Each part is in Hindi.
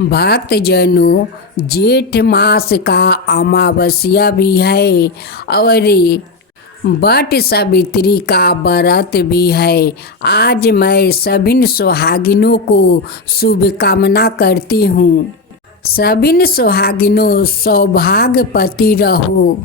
भक्तजनों, जेठ मास का अमावस्या भी है और वट सावित्री का व्रत भी है। आज मैं सभी सुहागिनों को शुभकामना करती हूँ। सभी सुहागिनों सौभाग्यवती रहो।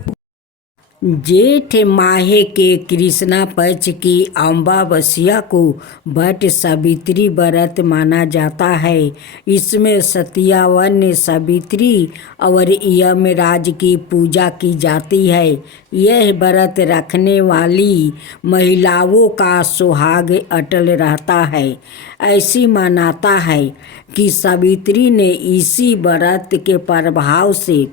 जेठ माह के कृष्णा पक्ष की अमावस्या को वट सावित्री व्रत माना जाता है। इसमें सत्यावन सावित्री और यमराज की पूजा की जाती है। यह व्रत रखने वाली महिलाओं का सुहाग अटल रहता है। ऐसी मान्यता है कि सावित्री ने इसी व्रत के प्रभाव से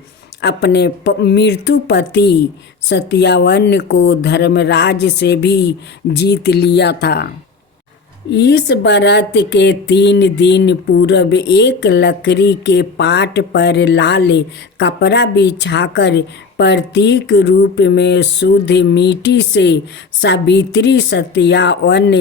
अपने मृत्यु पति सत्यावन को धर्मराज से भी जीत लिया था। इस व्रत के 3 दिन पूर्व एक लकड़ी के पाट पर लाल कपड़ा बिछाकर प्रतीक रूप में शुद्ध मिट्टी से सावित्री सत्यावन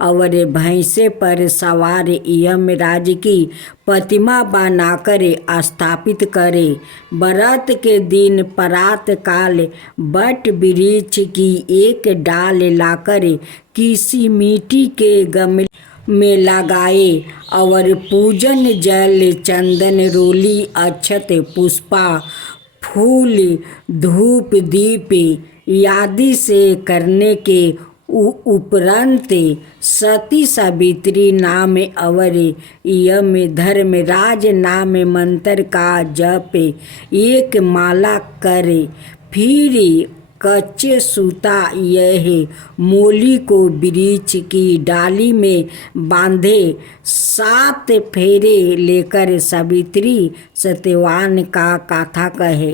और भैंसे पर सवार यमराज की प्रतिमा बनाकर स्थापित करे। व्रत के दिन प्रातः काल वट वृक्ष की एक डाल लाकर किसी मिट्टी के गमले में लगाए और पूजन जल चंदन रोली अक्षत पुष्पा फूल धूप दीप आदि से करने के उपरांत सती सावित्री नाम और यम धर्मराज नाम मंत्र का जप एक माला करे। फिर कच्चे सूता यह मोली को वृक्ष की डाली में बांधे 7 फेरे लेकर सावित्री सत्यवान का कथा कहे।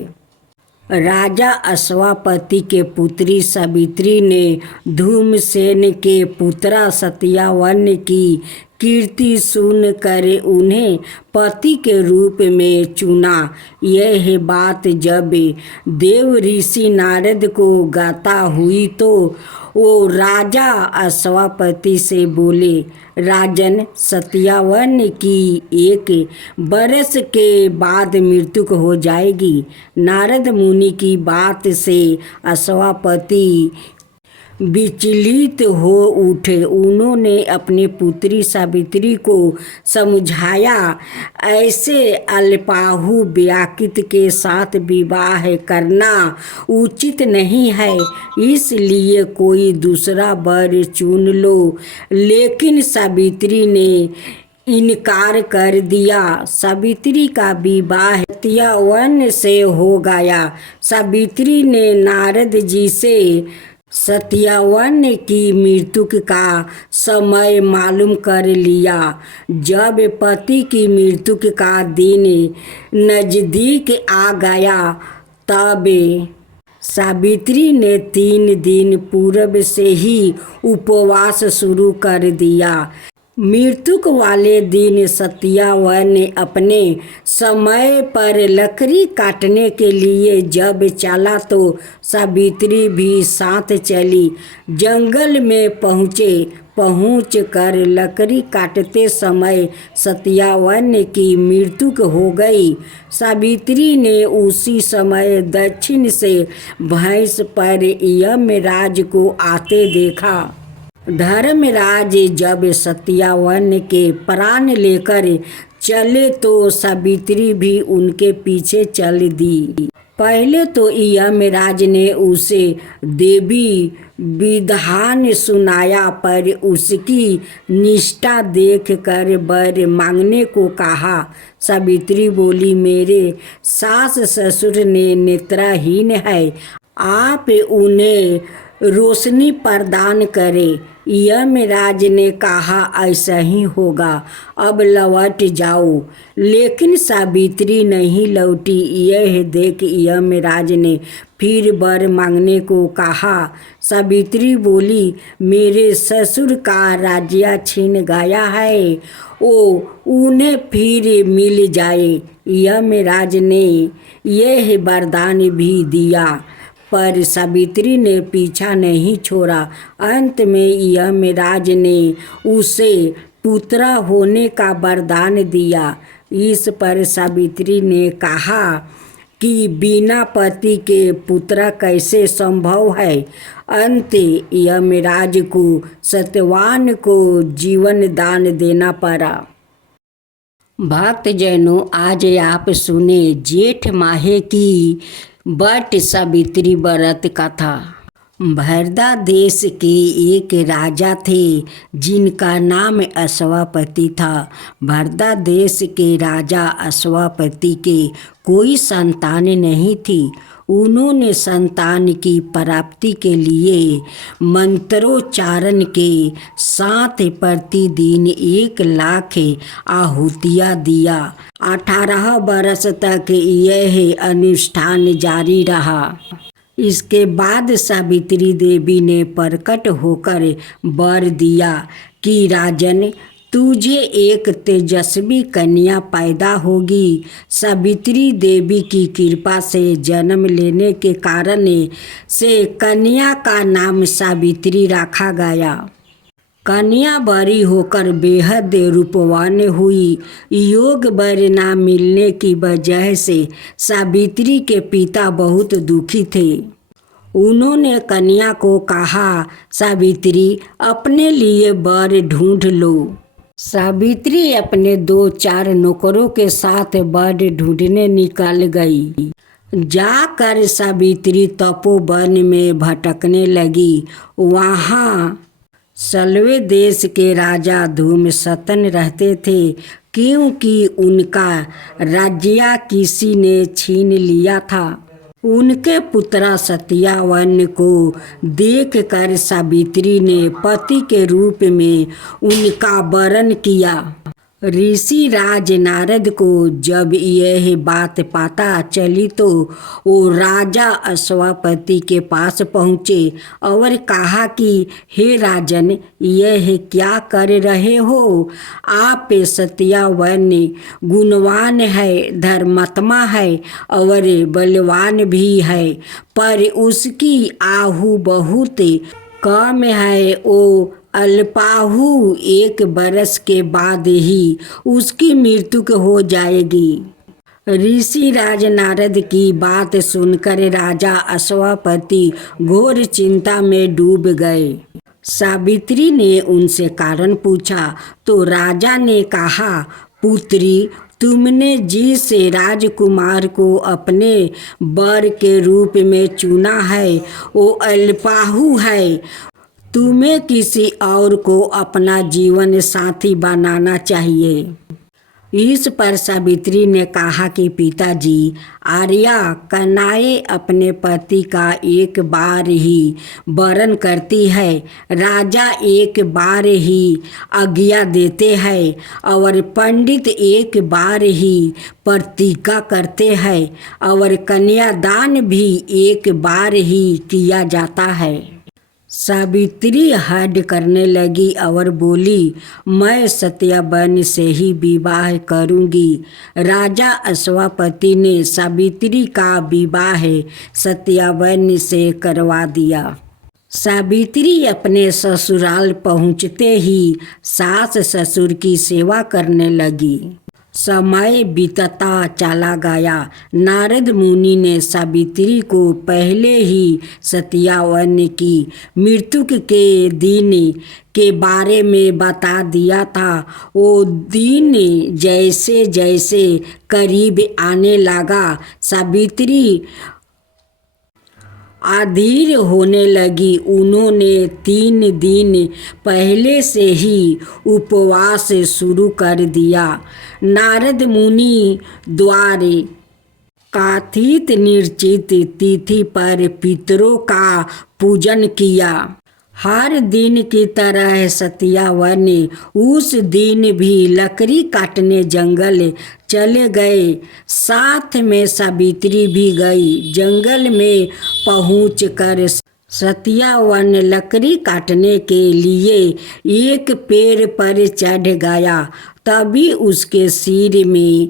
राजा अश्वपति के पुत्री सावित्री ने धूमसेन के पुत्र सत्यावन की कीर्ति सुनकर उन्हें पति के रूप में चुना। यह बात जब देव ऋषि नारद को गाता हुई तो वो राजा अश्वपति से बोले, राजन, सत्यावन की 1 बरस के बाद मृत्यु हो जाएगी। नारद मुनि की बात से अश्वपति विचलित हो उठे। उन्होंने अपनी पुत्री सावित्री को समझाया, ऐसे अल्पाहु व्याकृत के साथ विवाह करना उचित नहीं है, इसलिए कोई दूसरा वर चुन लो। लेकिन सावित्री ने इनकार कर दिया। सावित्री का विवाह सत्यावन से हो गया। सावित्री ने नारद जी से सत्यावन की मृत्यु का समय मालूम कर लिया। जब पति की मृत्यु का दिन नजदीक आ गया तब सावित्री ने 3 दिन पूर्व से ही उपवास शुरू कर दिया। मृत्यु वाले दिन सत्यावन ने अपने समय पर लकड़ी काटने के लिए जब चला तो सावित्री भी साथ चली। जंगल में पहुँच कर लकड़ी काटते समय सत्यावन की मृत्यु हो गई। सावित्री ने उसी समय दक्षिण से भैंस पर यमराज को आते देखा। धर्मराज जब सत्यावन के प्राण लेकर चले तो सावित्री भी उनके पीछे चल दी। पहले तो यमराज ने उसे देवी विधान सुनाया, पर उसकी निष्ठा देखकर वर मांगने को कहा। सावित्री बोली, मेरे सास ससुर ने नेत्रहीन है, आप उन्हें रोशनी प्रदान करें। यमराज ने कहा, ऐसा ही होगा, अब लौट जाओ। लेकिन सावित्री नहीं लौटी। यह देख यमराज ने फिर वर मांगने को कहा। सावित्री बोली, मेरे ससुर का राज्य छिन गया है, उन्हें फिर मिल जाए। यमराज ने यह वरदान भी दिया, पर सावित्री ने पीछा नहीं छोड़ा। अंत में यमराज ने उसे पुत्र होने का वरदान दिया। इस पर सावित्री ने कहा कि बिना पति के पुत्र कैसे संभव है। अंत यमराज को सत्यवान को जीवन दान देना पड़ा। भक्तजनों, आज आप सुने जेठ माहे की वट सावित्री व्रत कथा। भरदा देश के एक राजा थे जिनका नाम अश्वपति था। भरदा देश के राजा अश्वपति के कोई संतान नहीं थी। उन्होंने संतान की प्राप्ति के लिए मंत्रोच्चारण के साथ प्रतिदिन 1,00,000 आहुतियाँ दिया। 18 वर्ष तक यह अनुष्ठान जारी रहा। इसके बाद सावित्री देवी ने प्रकट होकर वर दिया कि राजन, तुझे एक तेजस्वी कन्या पैदा होगी। सावित्री देवी की कृपा से जन्म लेने के कारण से कन्या का नाम सावित्री रखा गया। कन्या बड़ी होकर बेहद रूपवान हुई। योग वर न मिलने की वजह से सावित्री के पिता बहुत दुखी थे। उन्होंने कन्या को कहा, सावित्री, अपने लिए वर ढूंढ लो। सावित्री अपने 2-4 नौकरों के साथ वर ढूंढने निकल गई। जाकर सावित्री तपोवन में भटकने लगी। वहाँ सल्वे देश के राजा धूमसतन रहते थे, क्योंकि उनका राज्य किसी ने छीन लिया था। उनके पुत्र सत्यवान को देखकर सावित्री ने पति के रूप में उनका वरण किया। ऋषि राज नारद को जब यह बात पता चली तो वो राजा अश्वपति के पास पहुँचे और कहा कि हे राजन, यह क्या कर रहे हो? आप सत्यवान गुणवान है, धर्मात्मा है और बलवान भी है, पर उसकी आयु बहुत कम है। वो अल्पाहु 1 बरस के बाद ही उसकी मृत्यु हो जाएगी। ऋषि राज नारद की बात सुनकर राजा अश्वपति घोर चिंता में डूब गए। सावित्री ने उनसे कारण पूछा तो राजा ने कहा, पुत्री, तुमने जिस राजकुमार को अपने वर के रूप में चुना है वो अल्पाहु है। तुम्हें किसी और को अपना जीवन साथी बनाना चाहिए। इस पर सावित्री ने कहा कि पिताजी, आर्या कन्याएं अपने पति का 1 बार ही वरण करती है। राजा 1 बार ही आज्ञा देते हैं और पंडित 1 बार ही प्रतिज्ञा करते हैं और कन्यादान भी 1 बार ही किया जाता है। सावित्री हड करने लगी और बोली, मैं सत्यवान से ही विवाह करूंगी। राजा अश्वपति ने सावित्री का विवाह सत्यवान से करवा दिया। सावित्री अपने ससुराल पहुँचते ही सास ससुर की सेवा करने लगी। समय बीतता चला गया। नारद मुनि ने सावित्री को पहले ही सत्यवान की मृत्यु के दिन के बारे में बता दिया था। वो दिन जैसे जैसे करीब आने लगा, सावित्री अधीर होने लगी। उन्होंने 3 दिन पहले से ही उपवास शुरू कर दिया। नारद मुनि द्वारा कथित निश्चित तिथि पर पितरों का पूजन किया। हर दिन की तरह सत्यवान उस दिन भी लकड़ी काटने जंगल चले गए। साथ में सावित्री भी गई। जंगल में पहुंचकर सत्यवान लकड़ी काटने के लिए एक पेड़ पर चढ़ गया। तभी उसके सिर में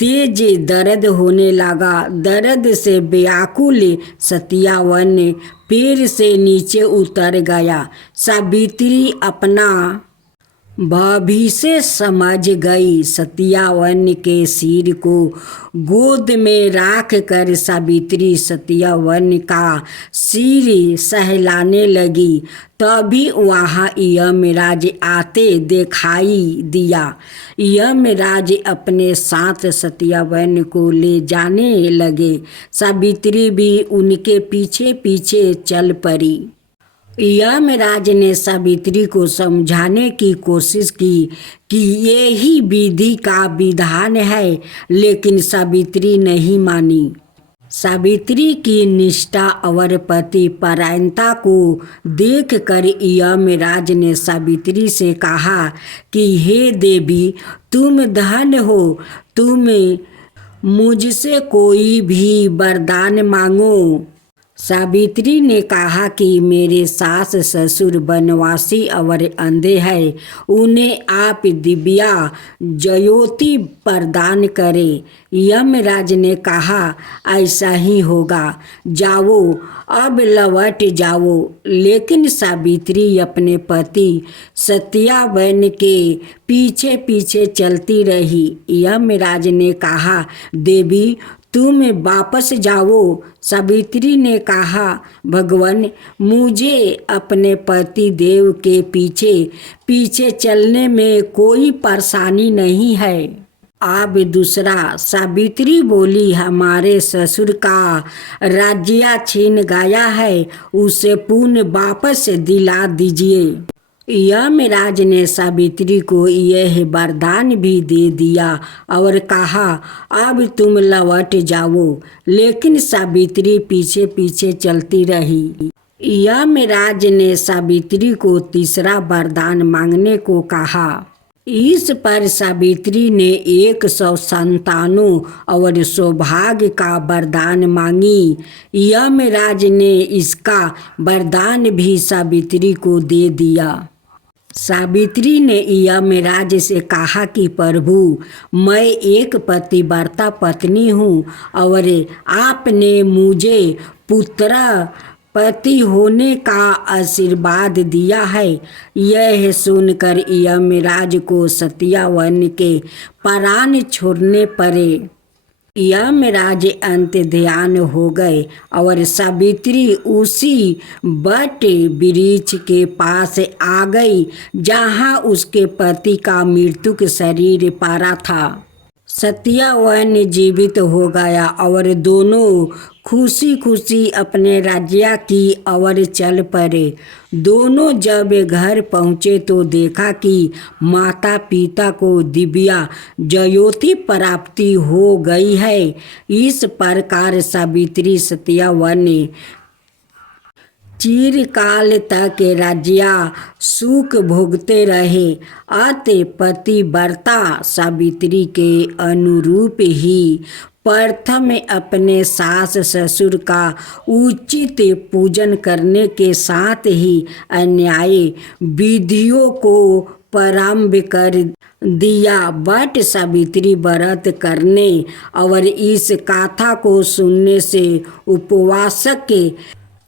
तेज दर्द होने लगा। दर्द से व्याकुल सत्यवान पेड़ से नीचे उतर गया। सावित्री अपना भाभी से समझ गई। सत्यावन के सिर को गोद में राख कर सावित्री सत्यावन का सिर सहलाने लगी। तभी वहाँ यमराज आते दिखाई दिया। यमराज अपने साथ सत्यावन को ले जाने लगे। सावित्री भी उनके पीछे पीछे चल पड़ी। यमराज ने सावित्री को समझाने की कोशिश की कि ये ही विधि का विधान है, लेकिन सावित्री नहीं मानी। सावित्री की निष्ठा और पति परायणता को देखकर यमराज ने सावित्री से कहा कि हे देवी, तुम धन्य हो, तुम मुझसे कोई भी वरदान मांगो। सावित्री ने कहा कि मेरे सास ससुर वनवासी और अंधे हैं, उन्हें आप दिव्या ज्योति प्रदान करें। यमराज ने कहा ऐसा ही होगा, जाओ अब लौट जाओ। लेकिन सावित्री अपने पति सत्यावन के पीछे पीछे चलती रही। यमराज ने कहा देवी, तुम वापस जाओ। सावित्री ने कहा भगवान, मुझे अपने पति देव के पीछे पीछे चलने में कोई परेशानी नहीं है। अब दूसरा। सावित्री बोली हमारे ससुर का राज्य छीन गया है, उसे पुनः वापस दिला दीजिए। यमराज ने सावित्री को यह वरदान भी दे दिया और कहा अब तुम लौट जाओ। लेकिन सावित्री पीछे पीछे चलती रही। यमराज ने सावित्री को तीसरा वरदान मांगने को कहा। इस पर सावित्री ने 100 संतानों और सौभाग्य का वरदान मांगी। यमराज ने इसका वरदान भी सावित्री को दे दिया। सावित्री ने यमराज से कहा कि प्रभु, मैं एक पतिव्रता पत्नी हूँ और आपने मुझे पुत्र पति होने का आशीर्वाद दिया है। यह सुनकर यमराज को सत्यावन के प्राण छोड़ने पड़े। यमराज अंत ध्यान हो गए और सावित्री उसी बट वृक्ष के पास आ गई जहाँ उसके पति का मृत्यु शरीर पड़ा था। सत्यावन जीवित हो गया और दोनों खुशी खुशी अपने राज्य की ओर चल पड़े। दोनों जब घर पहुँचे तो देखा कि माता पिता को दिव्या ज्योति प्राप्ति हो गई है। इस प्रकार सावित्री सत्यावन चिरकाल तक राज्य सुख भोगते रहे। अतः पतिव्रता सावित्री के अनुरूप ही प्रथम अपने सास ससुर का उचित पूजन करने के साथ ही अन्याय विधियों को प्रारंभ कर दिया। बट सावित्री व्रत करने और इस कथा को सुनने से उपवासक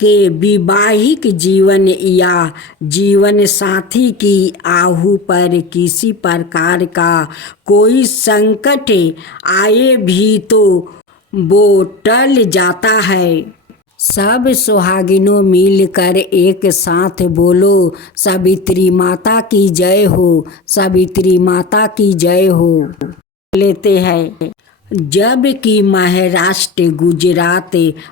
के वैवाहिक जीवन या जीवन साथी की आहु पर किसी प्रकार का कोई संकट आए भी तो वो टल जाता है। सब सुहागिनों मिलकर एक साथ बोलो, सावित्री माता की जय हो, सावित्री माता की जय हो। लेते हैं। जबकि महाराष्ट्र, गुजरात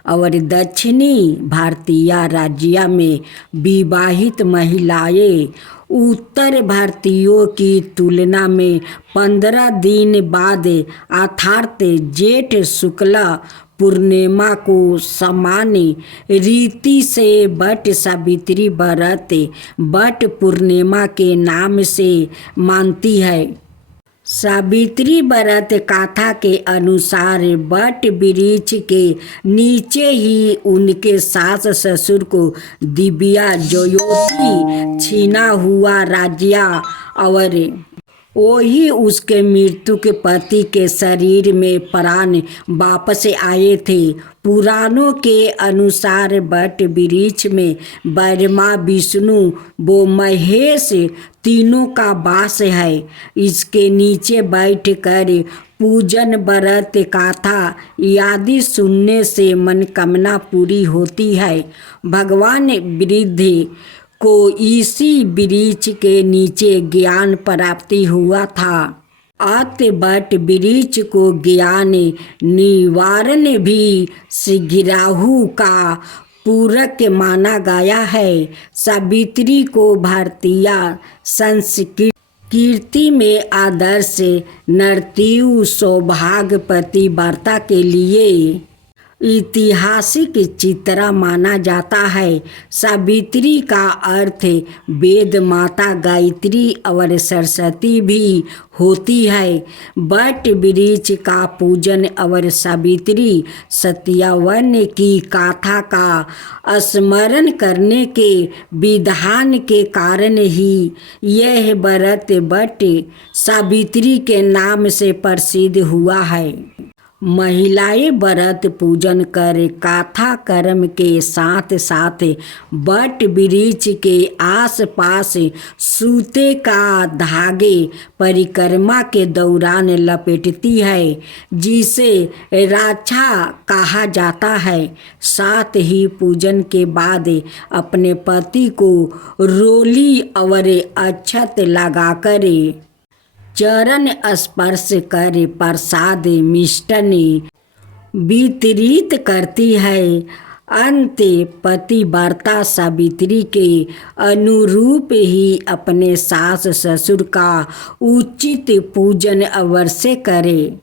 और दक्षिणी भारतीय राज्य में विवाहित महिलाएं उत्तर भारतीयों की तुलना में 15 दिन बाद अर्थात जेठ शुक्ला पूर्णिमा को सामान्य रीति से बट सावित्री व्रत बट पूर्णिमा के नाम से मानती है। सावित्री व्रत कथा के अनुसार बट वृक्ष के नीचे ही उनके सास ससुर को दिव्या ज्योति छीना हुआ राज्य और वही उसके मृत्यु के पति के शरीर में प्राण वापस आए थे। पुराणों के अनुसार वट वृक्ष में ब्रह्मा, विष्णु व महेश तीनों का वास है। इसके नीचे बैठकर पूजन, व्रत, गाथा आदि सुनने से मनोकामना पूरी होती है। भगवान बुद्ध को इसी वृक्ष के नीचे ज्ञान प्राप्ति हुआ था। अत वट वृक्ष को ज्ञान निवारण भी शीघ्राहु का पूरक माना गया है। सावित्री को भारतीय संस्कृति में आदर्श नर्तकी, सौभाग्य, पतिव्रता के लिए ऐतिहासिक चित्रा माना जाता है। सावित्री का अर्थ वेद माता, गायत्री और सरस्वती भी होती है। वट वृक्ष का पूजन और सावित्री सत्यावन की गाथा का स्मरण करने के विधान के कारण ही यह व्रत वट सावित्री के नाम से प्रसिद्ध हुआ है। महिलाएं व्रत पूजन कर गाथा कर्म के साथ साथ वट वृक्ष के आसपास सूते का धागे परिक्रमा के दौरान लपेटती है, जिसे रक्षा कहा जाता है। साथ ही पूजन के बाद अपने पति को रोली और अक्षत लगाकर चरण स्पर्श कर प्रसाद मिष्टान वितरित करती है। अंत पतिव्रता सावित्री के अनुरूप ही अपने सास ससुर का उचित पूजन अवश्य करे।